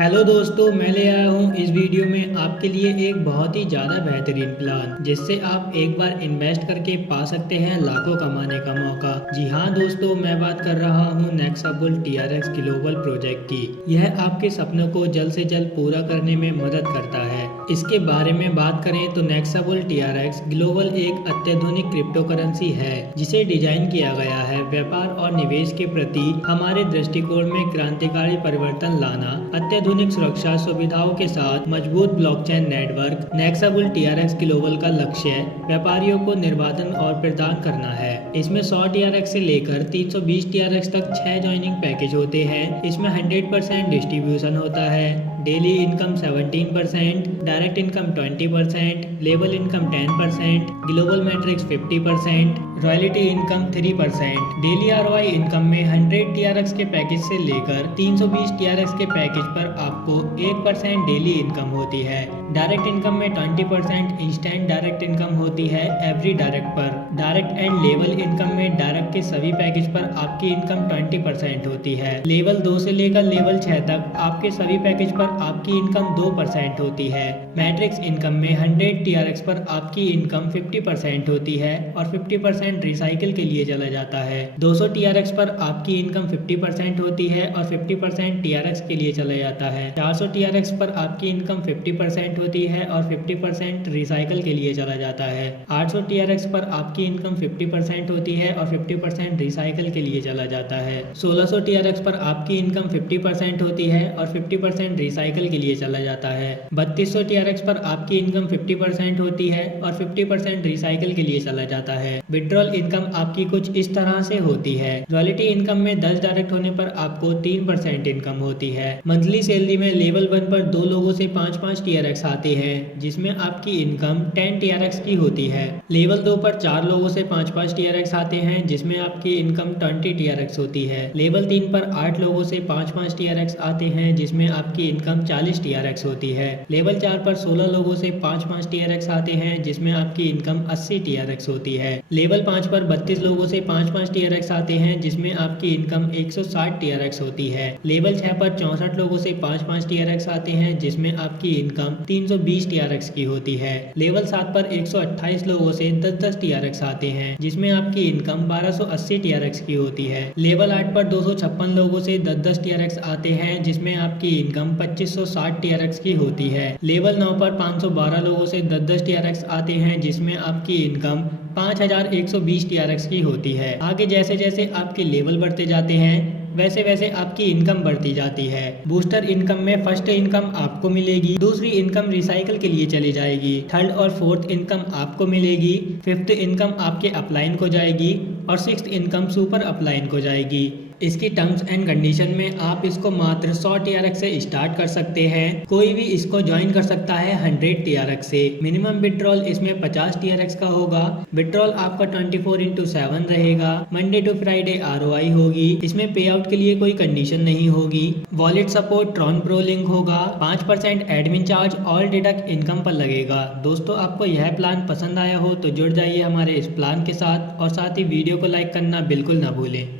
Hello दोस्तों, मैं ले आया हूँ इस वीडियो में आपके लिए एक बहुत ही ज़्यादा बेहतरीन प्लान जिससे आप एक बार इन्वेस्ट करके पा सकते हैं लाखों कमाने का मौका। जी हाँ दोस्तों, मैं बात कर रहा हूँ Nexa built TRX global project की। यह आपके सपनों को जल्द से जल्द पूरा करने में मदद करता है। इसके बारे में बात करें तो नेक्सा बुल्ट TRX ग्लोबल एक अत्याधुनिक क्रिप्टो करेंसी है जिसे डिजाइन किया गया है व्यापार और निवेश के प्रति हमारे दृष्टिकोण में क्रांतिकारी परिवर्तन लाना। अत्याधुनिक सुरक्षा सुविधाओं के साथ मजबूत blockchain network Nexa built TRX global का लक्ष्य व्यापारियों को निर्बाधन और प्रदान करना है। इसमें 100 TRX से लेकर 320 TRX तक 6 ज्वाइनिंग पैकेज होते हैं। इसमें 100% डिस्ट्रीब्यूशन होता है। Daily income 17%, direct income 20%, level income 10%, global matrix 50%, royalty income 3%। Daily ROI income में 100 TRX के पैकेज से लेकर 320 TRX के पैकेज पर आपको 1% डेली इनकम होती है। डायरेक्ट इनकम में 20% इंस्टेंट डायरेक्ट इनकम होती है एवरी डायरेक्ट पर। डायरेक्ट एंड लेवल इनकम में डायरेक्ट के सभी पैकेज पर आपकी इनकम 20% होती है। लेवल 2 से लेकर लेवल 6 तक आपके सभी पैकेज पर आपकी इनकम 2% होती है। मैट्रिक्स इनकम में 100 TRX पर आपकी इनकम 50% होती है और 50% रिसाइकिल के लिए चला जाता है। 200 TRX पर आपकी इनकम 50% होती है और 50% TRX के लिए चला जाता है। 400 TRX पर आपकी इनकम 50% होती है और 50% रिसाइकिल के लिए चला जाता है। 800 TRX पर आपकी इनकम 50% होती है और 50% रिसाइकिल के लिए चला जाता है। 1600 TRX पर आपकी इनकम 50% होती है और 50% रिसाइकिल के लिए चला जाता है। 3200 TRX पर आपकी इनकम 50% होती है और 50% रिसाइकिल के लिए चला जाता है। विड्रॉल इनकम आपकी कुछ इस तरह से होती है। रॉयल्टी इनकम में 10 डायरेक्ट होने पर आपको 3% इनकम होती है। मंथली सैलरी में लेवल 1 पर 2 लोगों से 5-5 TRX आते हैं जिसमें आपकी इनकम 10 TRX की होती है। लेवल 2 पर 4 लोगों से 5-5 TRX आते हैं जिसमें आपकी इनकम 20 TRX होती है। लेवल 3 पर 8 लोगों से 5-5 TRX आते हैं जिसमें आपकी इनकम 40 TRX होती है। लेवल 4 पर 16 लोगों से 5-5 TRX आते हैं जिसमें आपकी इनकम 80 TRX होती है। लेवल 5 पर 32 लोगों से 5-5 TRX आते हैं जिसमें आपकी इनकम 160 TRX होती है। लेवल 6 पर 64 लोगों से 5-5 TRX आते हैं जिसमें आपकी इनकम 320 TRX की होती है। लेवल 7 पर 128 लोगों से 10-10 TRX आते हैं जिसमें आपकी इनकम 1280 TRX की होती है। लेवल 8 पर 256 लोगों से 10-10 TRX आते हैं जिसमें आपकी इनकम 2560 TRX की होती है। लेवल 9 पर 512 लोगों से 10-10 TRX आते हैं जिसमें आपकी इनकम 5120 TRX की होती है। आगे जैसे जैसे आपके लेवल बढ़ते जाते हैं वैसे वैसे आपकी इनकम बढ़ती जाती है। बूस्टर इनकम में फर्स्ट इनकम आपको मिलेगी, दूसरी इनकम रिसाइकल के लिए चली जाएगी, थर्ड और फोर्थ इनकम आपको मिलेगी, फिफ्थ इनकम आपके अपलाइन को जाएगी और सिक्स्थ इनकम सुपर अपलाइन को जाएगी। इसकी टर्म्स एंड कंडीशन में आप इसको मात्र 100 TRX से स्टार्ट कर सकते हैं। कोई भी इसको ज्वाइन कर सकता है 100 TRX से। मिनिमम विड्रॉल इसमें 50 TRX का होगा। विड्रॉल आपका 24/7 रहेगा। मंडे टू फ्राइडे ROI होगी। इसमें पे आउट के लिए कोई कंडीशन नहीं होगी। Wallet support Tron pro link होगा। 5% admin charge all deduct income पर लगेगा। दोस्तों, आपको यह प्लान पसंद आया हो तो जुड़ जाइए हमारे इस प्लान के साथ और साथ ही वीडियो को लाइक करना बिल्कुल ना भूलें।